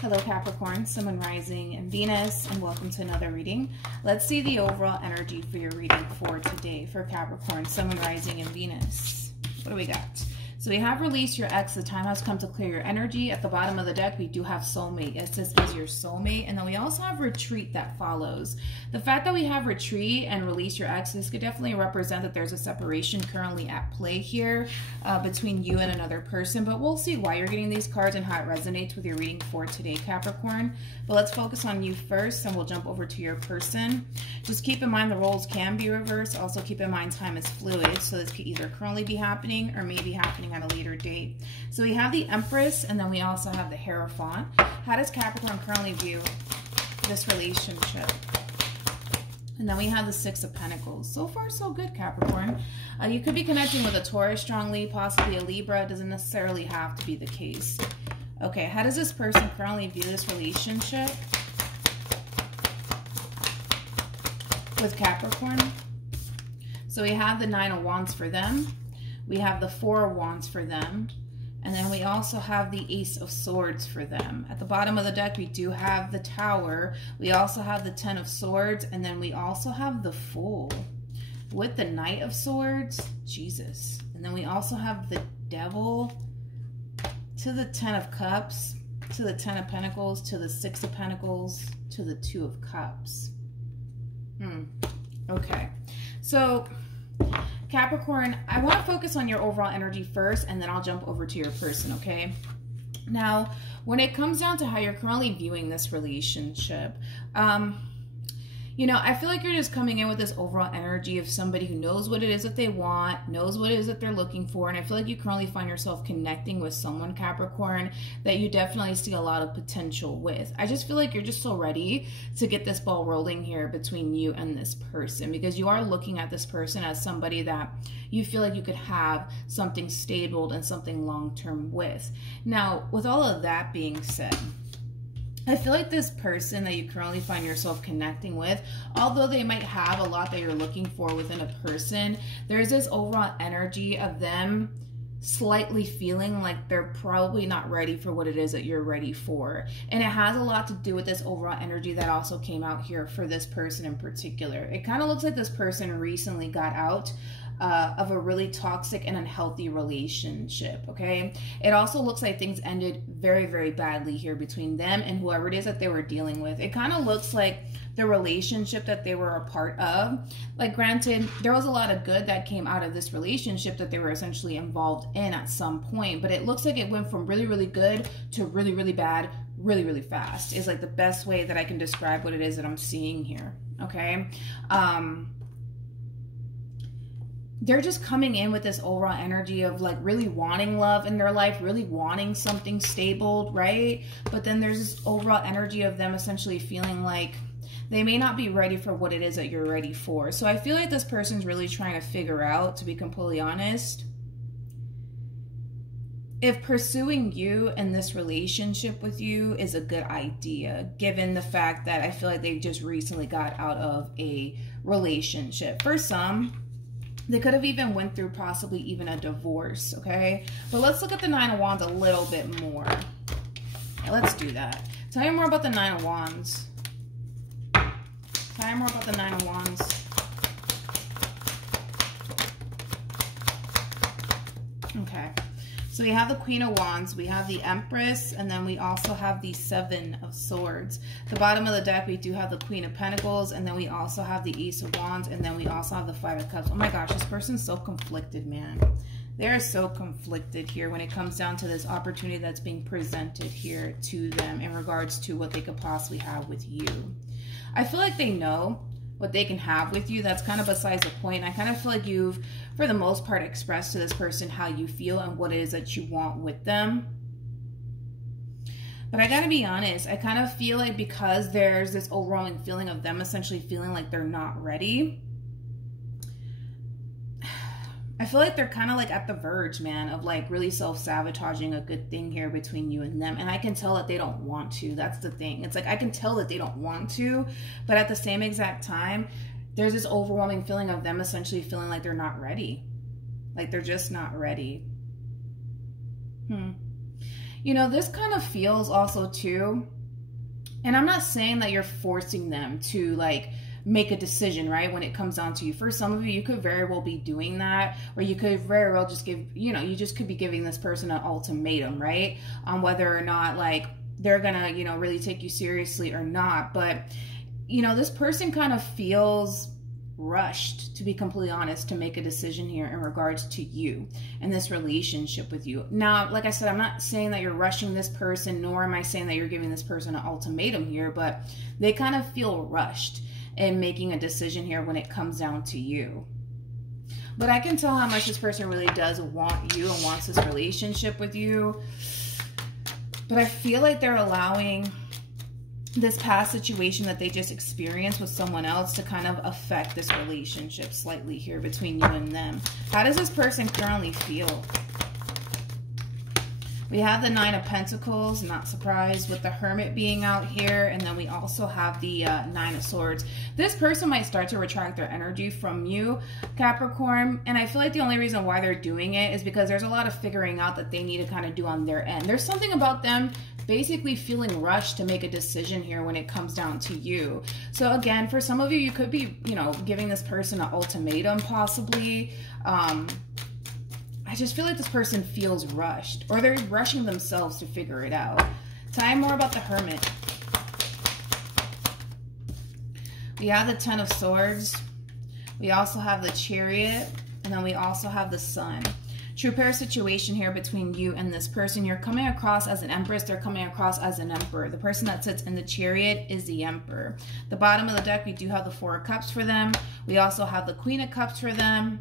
Hello Capricorn, Sun, and Rising, and Venus, and welcome to another reading. Let's see the overall energy for your reading for today for Capricorn, Sun, and Rising, and Venus. What do we got? So we have release your ex. The time has come to clear your energy. At the bottom of the deck, we do have soulmate. It says is your soulmate. And then we also have retreat that follows. The fact that we have retreat and release your ex, this could definitely represent that there's a separation currently at play here between you and another person. But we'll see why you're getting these cards and how it resonates with your reading for today, Capricorn. But let's focus on you first, and we'll jump over to your person. Just keep in mind the roles can be reversed. Also keep in mind time is fluid. So this could either currently be happening or maybe happening at a later date. So we have the Empress, and then we also have the Hierophant. How does Capricorn currently view this relationship? And then we have the Six of Pentacles. So far, so good, Capricorn. You could be connecting with a Taurus strongly, possibly a Libra. It doesn't necessarily have to be the case. Okay, how does this person currently view this relationship with Capricorn? So we have the Nine of Wands for them. We have the Four of Wands for them. And then we also have the Ace of Swords for them. At the bottom of the deck, we do have the Tower. We also have the Ten of Swords. And then we also have the Fool with the Knight of Swords. Jesus. And then we also have the Devil to the Ten of Cups, to the Ten of Pentacles, to the Six of Pentacles, to the Two of Cups. Okay. So Capricorn, I want to focus on your overall energy first, and then I'll jump over to your person, okay? Now, when it comes down to how you're currently viewing this relationship, you know, I feel like you're just coming in with this overall energy of somebody who knows what it is that they want, knows what it is that they're looking for, and I feel like you currently find yourself connecting with someone, Capricorn, that you definitely see a lot of potential with. I just feel like you're just so ready to get this ball rolling here between you and this person, because you are looking at this person as somebody that you feel like you could have something stable and something long-term with. Now, with all of that being said, I feel like this person that you currently find yourself connecting with, although they might have a lot that you're looking for within a person, there's this overall energy of them slightly feeling like they're probably not ready for what it is that you're ready for. And it has a lot to do with this overall energy that also came out here for this person in particular. It kind of looks like this person recently got out of a really toxic and unhealthy relationship, okay? It also looks like things ended very, very badly here between them and whoever it is that they were dealing with. It kind of looks like the relationship that they were a part of, like granted, there was a lot of good that came out of this relationship that they were essentially involved in at some point, but it looks like it went from really, really good to really, really bad, really, really fast. Is like the best way that I can describe what it is that I'm seeing here, okay? They're just coming in with this overall energy of like really wanting love in their life, really wanting something stable, right? But then there's this overall energy of them essentially feeling like they may not be ready for what it is that you're ready for. So I feel like this person's really trying to figure out, to be completely honest, if pursuing you and this relationship with you is a good idea, given the fact that I feel like they just recently got out of a relationship. For some, they could have even went through possibly even a divorce, okay? But let's look at the Nine of Wands a little bit more. Yeah, let's do that. Tell me more about the Nine of Wands. Tell me more about the Nine of Wands. Okay. So we have the Queen of Wands, we have the Empress, and then we also have the Seven of Swords. The bottom of the deck, we do have the Queen of Pentacles, and then we also have the Ace of Wands, and then we also have the Five of Cups. Oh my gosh, this person's so conflicted, man. They're so conflicted here when it comes down to this opportunity that's being presented here to them in regards to what they could possibly have with you. I feel like they know what they can have with you. That's kind of besides the point. I kind of feel like you've, for the most part, expressed to this person how you feel and what it is that you want with them. But I gotta be honest, I kind of feel like because there's this overwhelming feeling of them essentially feeling like they're not ready, I feel like they're kind of like at the verge, man, of like really self-sabotaging a good thing here between you and them. And I can tell that they don't want to. That's the thing. It's like I can tell that they don't want to, but at the same exact time, there's this overwhelming feeling of them essentially feeling like they're not ready. Like they're just not ready. You You know, this kind of feels also too, and I'm not saying that you're forcing them to like make a decision, right? When it comes down to you. For some of you, you could very well be doing that, or you could very well just give, you know, you just could be giving this person an ultimatum, right? On whether or not like they're gonna, you know, really take you seriously or not. But, you know, this person kind of feels rushed, to be completely honest, to make a decision here in regards to you and this relationship with you. Now, like I said, I'm not saying that you're rushing this person, nor am I saying that you're giving this person an ultimatum here, but they kind of feel rushed in making a decision here when it comes down to you. But I can tell how much this person really does want you and wants this relationship with you. But I feel like they're allowing this past situation that they just experienced with someone else to kind of affect this relationship slightly here between you and them. How does this person currently feel? We have the Nine of Pentacles, not surprised, with the Hermit being out here. And then we also have the Nine of Swords. This person might start to retract their energy from you, Capricorn. And I feel like the only reason why they're doing it is because there's a lot of figuring out that they need to kind of do on their end. There's something about them basically feeling rushed to make a decision here when it comes down to you. So again, for some of you, you could be, you know, giving this person an ultimatum possibly. I just feel like this person feels rushed, or they're rushing themselves to figure it out. Tell me more about the Hermit. We have the Ten of Swords. We also have the Chariot, and then we also have the Sun. True pair situation here between you and this person. You're coming across as an Empress. They're coming across as an Emperor. The person that sits in the Chariot is the Emperor. The bottom of the deck, we do have the Four of Cups for them. We also have the Queen of Cups for them.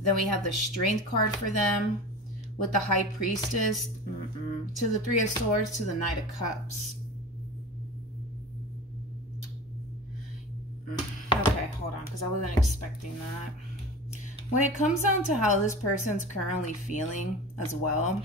Then we have the Strength card for them with the High Priestess, to the Three of Swords, to the Knight of Cups. Okay, hold on, because I wasn't expecting that. When it comes down to how this person's currently feeling as well,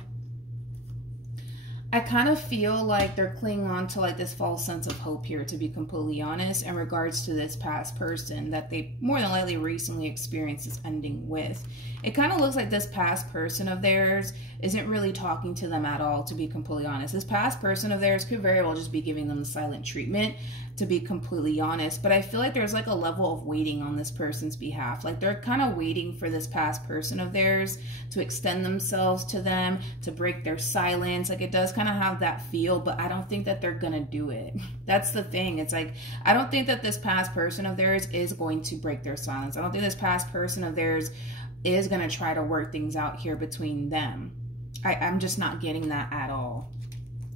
I kind of feel like they're clinging on to like this false sense of hope here, to be completely honest, in regards to this past person that they more than likely recently experienced this ending with. It kind of looks like this past person of theirs isn't really talking to them at all, to be completely honest. This past person of theirs could very well just be giving them the silent treatment, to be completely honest. But I feel like there's like a level of waiting on this person's behalf. Like they're kind of waiting for this past person of theirs to extend themselves to them, to break their silence. Like it does kind of have that feel, but I don't think that they're gonna do it. That's the thing. It's like, I don't think that this past person of theirs is going to break their silence. I don't think this past person of theirs is gonna try to work things out here between them. I'm just not getting that at all.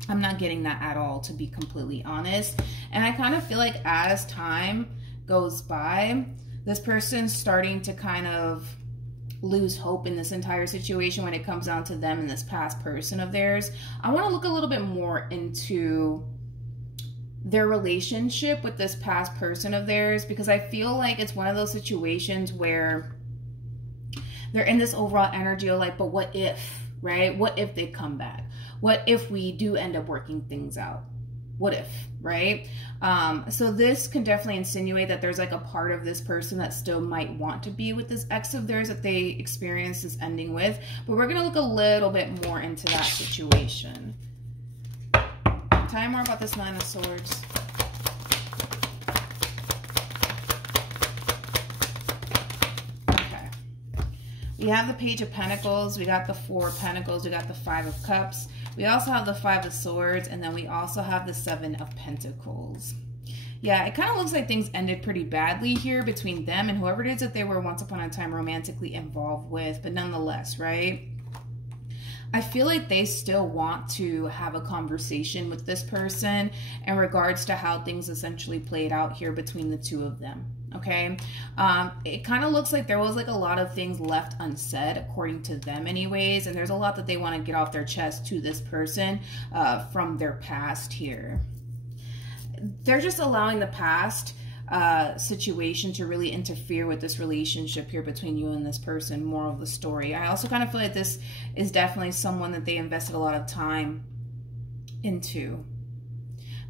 I'm not getting that at all, to be completely honest. And I kind of feel like as time goes by, this person's starting to kind of lose hope in this entire situation when it comes down to them and this past person of theirs. I want to look a little bit more into their relationship with this past person of theirs, because I feel like it's one of those situations where they're in this overall energy of like, but what if, right? What if they come back? What if we do end up working things out? What if, right? So this can definitely insinuate that there's like a part of this person that still might want to be with this ex of theirs that they experienced this ending with. But we're going to look a little bit more into that situation. Tell me more about this Nine of Swords. Okay. We have the Page of Pentacles. We got the Four of Pentacles. We got the Five of Cups. We also have the Five of Swords, and then we also have the Seven of Pentacles. Yeah, it kind of looks like things ended pretty badly here between them and whoever it is that they were once upon a time romantically involved with, but nonetheless, right? I feel like they still want to have a conversation with this person in regards to how things essentially played out here between the two of them. Okay, it kind of looks like there was like a lot of things left unsaid, according to them anyways, and there's a lot that they want to get off their chest to this person from their past here. They're just allowing the past situation to really interfere with this relationship here between you and this person. Moral of the story. I also kind of feel like this is definitely someone that they invested a lot of time into.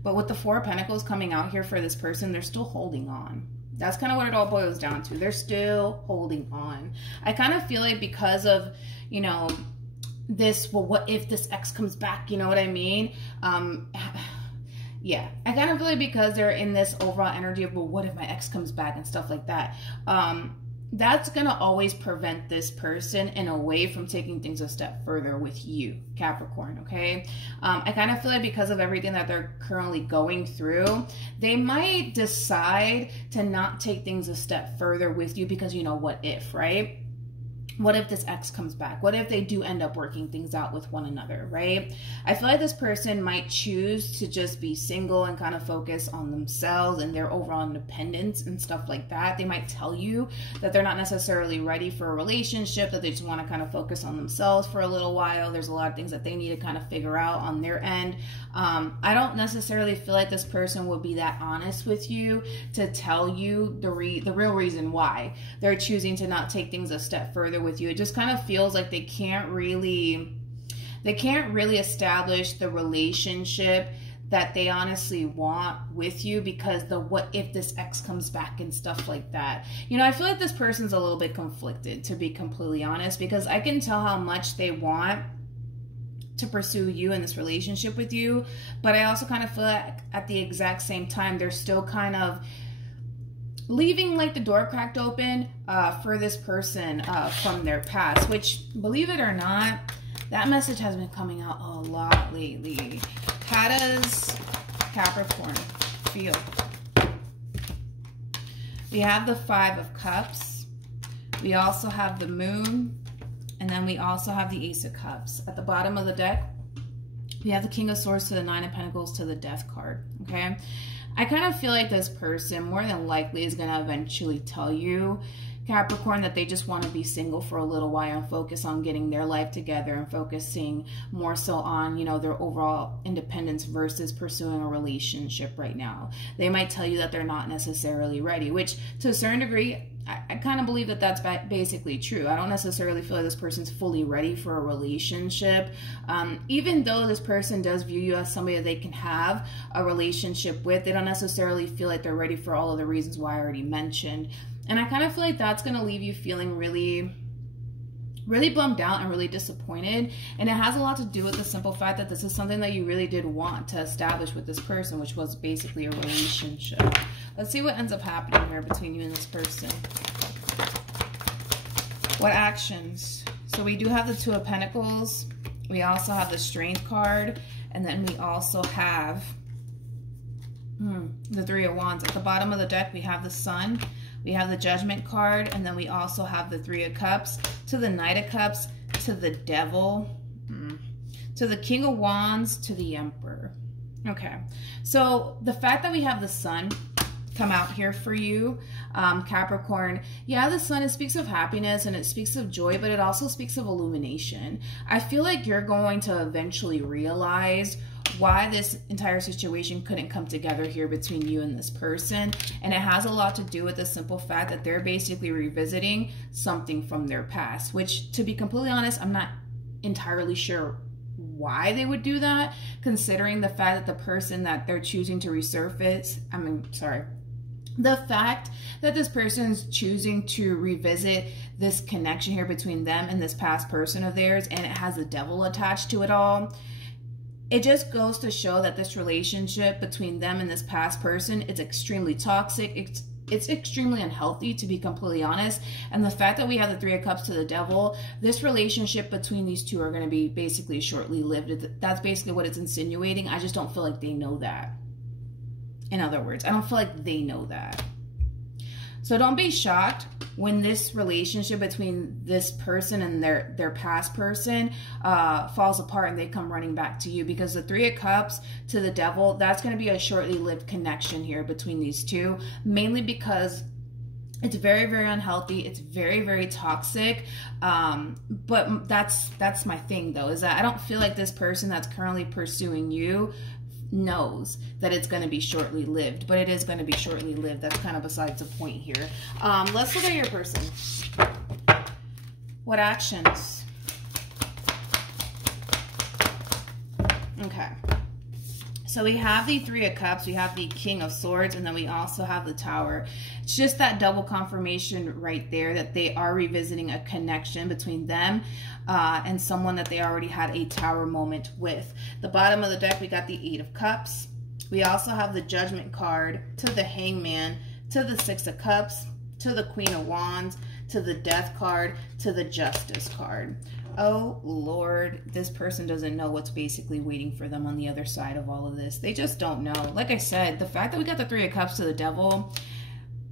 But with the Four of Pentacles coming out here for this person, they're still holding on. That's kind of what it all boils down to. They're still holding on. I kind of feel like because of, you know, well, what if this ex comes back? You know what I mean? Yeah, I kind of feel like because they're in this overall energy of, well, what if my ex comes back and stuff like that, that's going to always prevent this person in a way from taking things a step further with you, Capricorn, okay? I kind of feel like because of everything that they're currently going through, they might decide to not take things a step further with you because, you know, what if, right? What if this ex comes back? What if they do end up working things out with one another, right? I feel like this person might choose to just be single and kind of focus on themselves and their overall independence and stuff like that. They might tell you that they're not necessarily ready for a relationship, that they just want to kind of focus on themselves for a little while. There's a lot of things that they need to kind of figure out on their end. I don't necessarily feel like this person would be that honest with you to tell you the real reason why they're choosing to not take things a step further with you. It just kind of feels like they can't really establish the relationship that they honestly want with you because the what if this ex comes back and stuff like that. You know, I feel like this person's a little bit conflicted, to be completely honest, because I can tell how much they want to pursue you in this relationship with you, but I also kind of feel like at the exact same time they're still kind of leaving like the door cracked open for this person from their past, which, believe it or not, that message has been coming out a lot lately. How does Capricorn feel? We have the Five of Cups. We also have the Moon. And then we also have the Ace of Cups. At the bottom of the deck, we have the King of Swords to the Nine of Pentacles to the Death card, okay? I kind of feel like this person more than likely is going to eventually tell you, Capricorn, that they just want to be single for a little while and focus on getting their life together and focusing more so on, you know, their overall independence versus pursuing a relationship right now. They might tell you that they're not necessarily ready, which to a certain degree, I kind of believe that that's basically true. I don't necessarily feel like this person's fully ready for a relationship. Even though this person does view you as somebody that they can have a relationship with, they don't necessarily feel like they're ready for all of the reasons why I already mentioned. And I kind of feel like that's going to leave you feeling really bummed out and really disappointed. And it has a lot to do with the simple fact that this is something that you really did want to establish with this person, which was basically a relationship. Let's see what ends up happening here between you and this person. What actions? So we do have the Two of Pentacles. We also have the Strength card. And then we also have the Three of Wands. At the bottom of the deck, we have the Sun. We have the Judgment card, and then we also have the Three of Cups, to the Knight of Cups, to the Devil, to the King of Wands, to the Emperor. Okay, so the fact that we have the Sun come out here for you, Capricorn, yeah, the Sun, it speaks of happiness and it speaks of joy, but it also speaks of illumination. I feel like you're going to eventually realize why this entire situation couldn't come together here between you and this person. And it has a lot to do with the simple fact that they're basically revisiting something from their past, which, to be completely honest, I'm not entirely sure why they would do that, considering the fact that the person that they're choosing to resurface, the fact that this person is choosing to revisit this connection here between them and this past person of theirs, and it has the Devil attached to it all, it just goes to show that this relationship between them and this past person, it's extremely toxic. It's extremely unhealthy, to be completely honest. And the fact that we have the Three of Cups to the Devil, this relationship between these two are going to be basically shortly lived. That's basically what it's insinuating. I just don't feel like they know that. In other words, I don't feel like they know that. So don't be shocked when this relationship between this person and their past person falls apart and they come running back to you, because the Three of Cups to the Devil, that's going to be a shortly lived connection here between these two, mainly because it's very, very unhealthy. It's very, very toxic. But that's my thing, though, is that I don't feel like this person that's currently pursuing you knows that it's going to be shortly lived, but it is going to be shortly lived. That's kind of besides the point here. Let's look at your person. What actions? Okay. So we have the Three of Cups, we have the King of Swords, and then we also have the Tower. It's just that double confirmation right there that they are revisiting a connection between them and someone that they already had a Tower moment with. The bottom of the deck, we got the Eight of Cups. We also have the Judgment card, to the Hangman, to the Six of Cups, to the Queen of Wands, to the Death card, to the Justice card. Oh Lord, this person doesn't know what's basically waiting for them on the other side of all of this. They just don't know. Like I said, the fact that we got the Three of Cups to the Devil,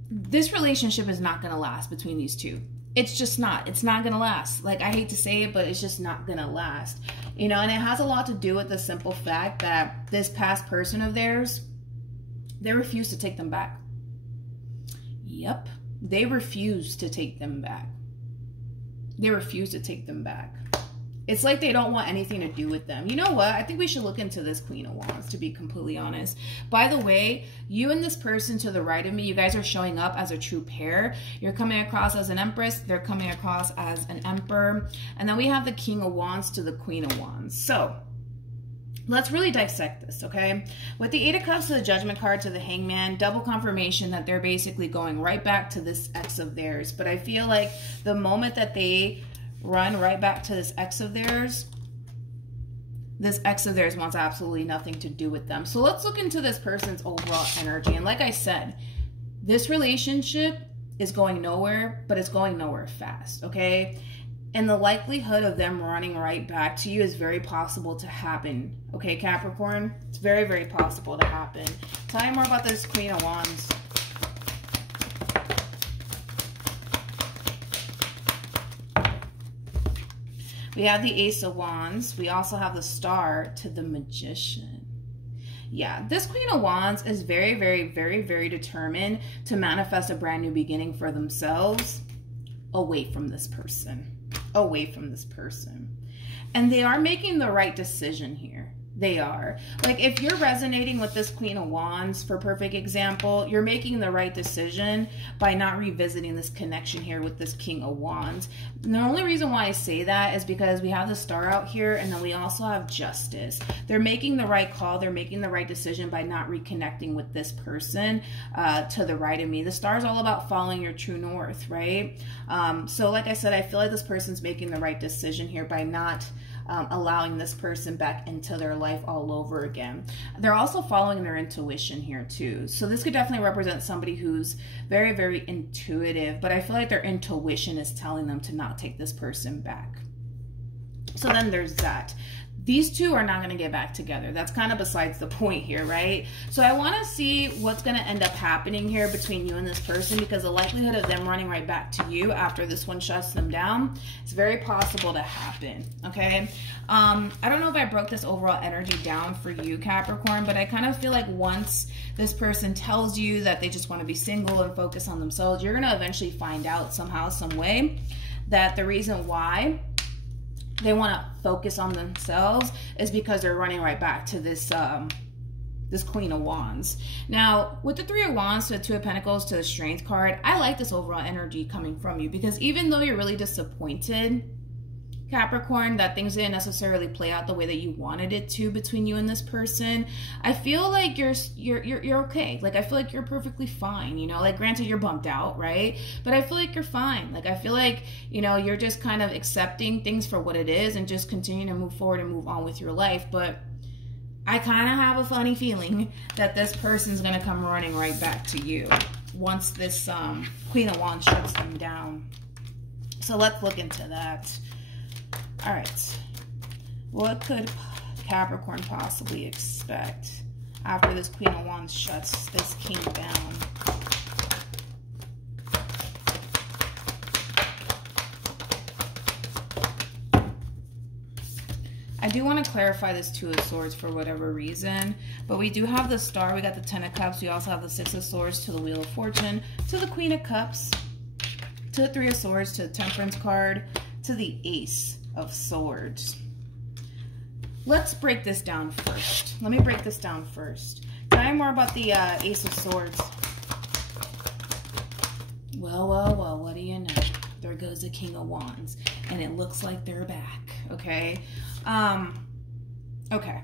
this relationship is not going to last between these two. It's just not. It's not going to last. Like, I hate to say it, but it's just not going to last. You know, and it has a lot to do with the simple fact that this past person of theirs, they refuse to take them back. Yep. They refuse to take them back. They refuse to take them back. It's like they don't want anything to do with them. You know what? I think we should look into this Queen of Wands, to be completely honest. By the way, you and this person to the right of me, you guys are showing up as a true pair. You're coming across as an Empress. They're coming across as an Emperor. And then we have the King of Wands to the Queen of Wands. So let's really dissect this, okay? With the Eight of Cups to the Judgment card to the Hangman, double confirmation that they're basically going right back to this ex of theirs. But I feel like the moment that they run right back to this ex of theirs wants absolutely nothing to do with them. So let's look into this person's overall energy. And like I said, this relationship is going nowhere, but it's going nowhere fast, okay? And the likelihood of them running right back to you is very possible to happen. Okay, Capricorn? It's very, very possible to happen. Tell me more about this Queen of Wands. We have the Ace of Wands. We also have the Star to the Magician. Yeah, this Queen of Wands is very, very, very, very determined to manifest a brand new beginning for themselves away from this person. Away from this person. And they are making the right decision here. They are. Like, if you're resonating with this Queen of Wands, for perfect example, you're making the right decision by not revisiting this connection here with this King of Wands. And the only reason why I say that is because we have the Star out here, and then we also have Justice. They're making the right call. They're making the right decision by not reconnecting with this person to the right of me. The Star is all about following your true north, right? So like I said, I feel like this person's making the right decision here by not allowing this person back into their life all over again. They're also following their intuition here too. So this could definitely represent somebody who's very, very intuitive, but I feel like their intuition is telling them to not take this person back. So then there's that. These two are not going to get back together. That's kind of besides the point here, right? So I want to see what's going to end up happening here between you and this person, because the likelihood of them running right back to you after this one shuts them down is very possible to happen, okay? I don't know if I broke this overall energy down for you, Capricorn, but I kind of feel like once this person tells you that they just want to be single and focus on themselves, you're going to eventually find out somehow, some way, that the reason why they want to focus on themselves is because they're running right back to this this Queen of Wands. Now, with the Three of Wands to the Two of Pentacles to the Strength card, I like this overall energy coming from you, because even though you're really disappointed, Capricorn, that things didn't necessarily play out the way that you wanted it to between you and this person, I feel like you're okay. Like, I feel like you're perfectly fine, you know? Like, granted, you're bumped out, right? But I feel like you're fine. Like, I feel like, you know, you're just kind of accepting things for what it is and just continuing to move forward and move on with your life. But I kind of have a funny feeling that this person's going to come running right back to you once this Queen of Wands shuts them down. So let's look into that. All right, what could Capricorn possibly expect after this Queen of Wands shuts this King down? I do want to clarify this Two of Swords for whatever reason, but we do have the Star, we got the Ten of Cups, we also have the Six of Swords to the Wheel of Fortune, to the Queen of Cups, to the Three of Swords, to the Temperance card, to the Ace of Swords. Let's break this down first. Let me break this down first. Tell me more about the Ace of Swords. Well, what do you know? There goes the King of Wands, and it looks like they're back, okay? Okay.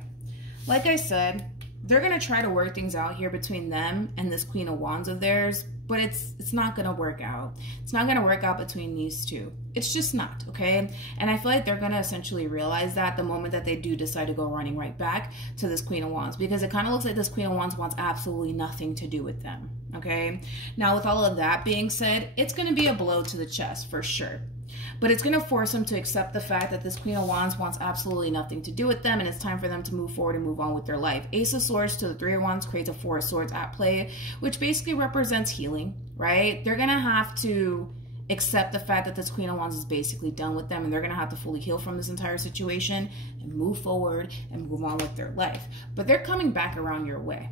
Like I said, they're going to try to work things out here between them and this Queen of Wands of theirs, but it's not going to work out. It's not going to work out between these two. It's just not, okay? And I feel like they're going to essentially realize that the moment that they do decide to go running right back to this Queen of Wands, because it kind of looks like this Queen of Wands wants absolutely nothing to do with them, okay? Now, with all of that being said, it's going to be a blow to the chest for sure. But it's going to force them to accept the fact that this Queen of Wands wants absolutely nothing to do with them, and it's time for them to move forward and move on with their life. Ace of Swords to the Three of Wands creates a Four of Swords at play, which basically represents healing, right? They're going to have to accept the fact that this Queen of Wands is basically done with them, and they're going to have to fully heal from this entire situation and move forward and move on with their life. But they're coming back around your way.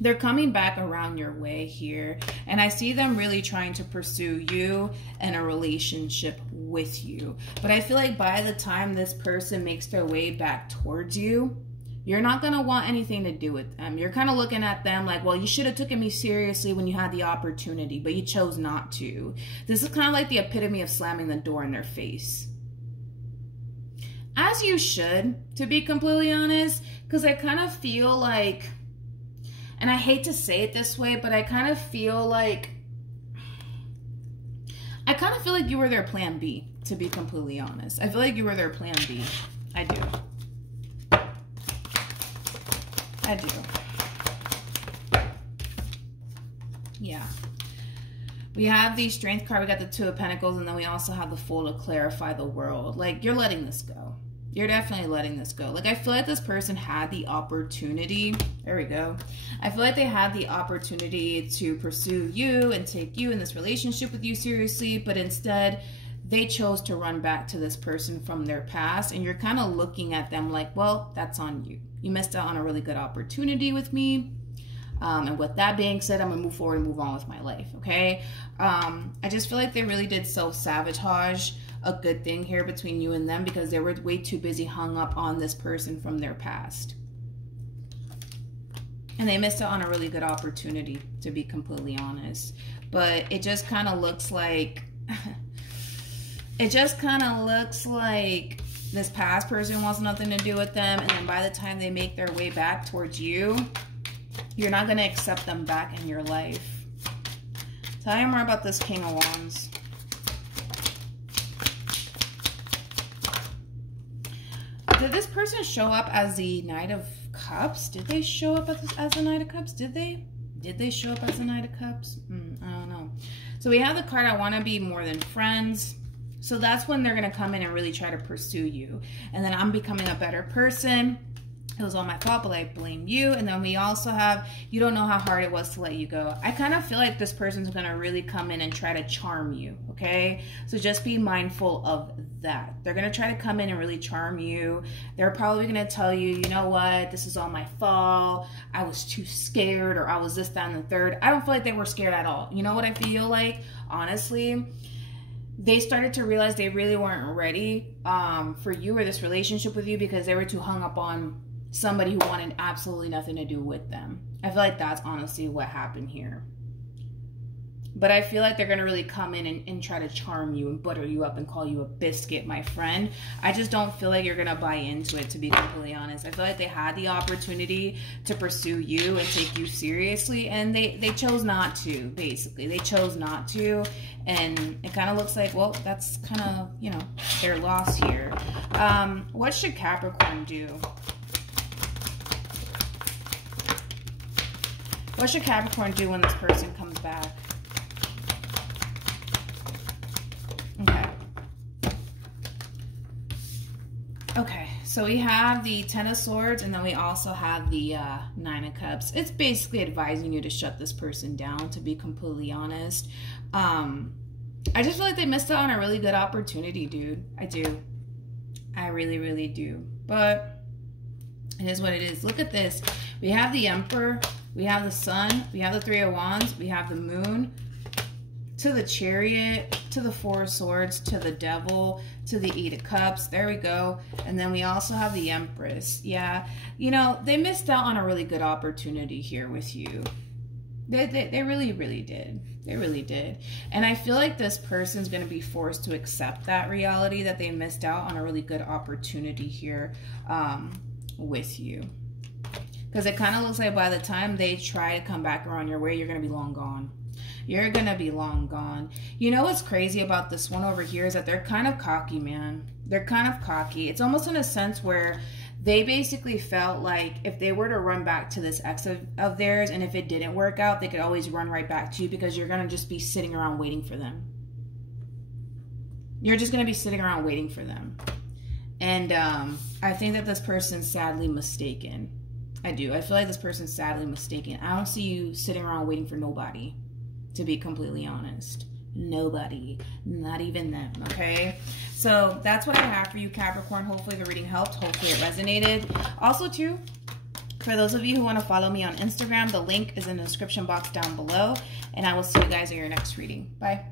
They're coming back around your way here, and I see them really trying to pursue you and a relationship with you. But I feel like by the time this person makes their way back towards you, you're not going to want anything to do with them. You're kind of looking at them like, well, you should have taken me seriously when you had the opportunity, but you chose not to. This is kind of like the epitome of slamming the door in their face. As you should, to be completely honest, because I kind of feel like, and I hate to say it this way, but I kind of feel like you were their plan B, to be completely honest. I feel like you were their plan B. I do. I do. Yeah. We have the Strength card, we got the Two of Pentacles, and then we also have the Fool to clarify the world. Like, you're letting this go. You're definitely letting this go. Like, I feel like this person had the opportunity. There we go. I feel like they had the opportunity to pursue you and take you in this relationship with you seriously, but instead they chose to run back to this person from their past, and you're kind of looking at them like, well, that's on you. You missed out on a really good opportunity with me. And with that being said, I'm going to move forward and move on with my life, okay? I just feel like they really did self-sabotage a good thing here between you and them, because they were way too busy hung up on this person from their past. And they missed out on a really good opportunity, to be completely honest. But it just kind of looks like, this past person wants nothing to do with them. And then by the time they make their way back towards you, you're not going to accept them back in your life. Tell me more about this King of Wands. Did this person show up as the Knight of Cups? Did they show up as the Knight of Cups? Did they? Did they show up as the Knight of Cups? I don't know. So we have the card, I want to be more than friends. So that's when they're going to come in and really try to pursue you. And then I'm becoming a better person. It was all my fault, but I blame you. And then we also have, you don't know how hard it was to let you go. I kind of feel like this person's going to really come in and try to charm you, okay? So just be mindful of that. They're going to try to come in and really charm you. They're probably going to tell you, you know what, this is all my fault. I was too scared, or I was this, that, and the third. I don't feel like they were scared at all. You know what I feel like? Honestly, they started to realize they really weren't ready for you or this relationship with you, because they were too hung up on somebody who wanted absolutely nothing to do with them. I feel like that's honestly what happened here. But I feel like they're going to really come in and try to charm you and butter you up and call you a biscuit, my friend. I just don't feel like you're going to buy into it, to be completely honest. I feel like they had the opportunity to pursue you and take you seriously, and they chose not to, basically. They chose not to, and it kind of looks like, well, that's kind of, you know, their loss here. What should Capricorn do? What should Capricorn do when this person comes back? Okay. Okay, so we have the Ten of Swords, and then we also have the Nine of Cups. It's basically advising you to shut this person down, to be completely honest. I just feel like they missed out on a really good opportunity, dude. I do. I really, really do. But it is what it is. Look at this. We have the Emperor. We have the Sun, we have the Three of Wands, we have the Moon, to the Chariot, to the Four of Swords, to the Devil, to the Eight of Cups. There we go. And then we also have the Empress. Yeah, you know, they missed out on a really good opportunity here with you. They really, really did. They really did. And I feel like this person's going to be forced to accept that reality, that they missed out on a really good opportunity here with you. Because it kind of looks like by the time they try to come back around your way, you're going to be long gone. You're going to be long gone. You know what's crazy about this one over here is that they're kind of cocky, man. They're kind of cocky. It's almost in a sense where they basically felt like if they were to run back to this ex of theirs, and if it didn't work out, they could always run right back to you because you're going to just be sitting around waiting for them. You're just going to be sitting around waiting for them. And I think that this person's sadly mistaken. I do. I feel like this person's sadly mistaken. I don't see you sitting around waiting for nobody, to be completely honest. Nobody. Not even them, okay? So that's what I have for you, Capricorn. Hopefully the reading helped. Hopefully it resonated. Also, too, for those of you who want to follow me on Instagram, the link is in the description box down below. And I will see you guys in your next reading. Bye.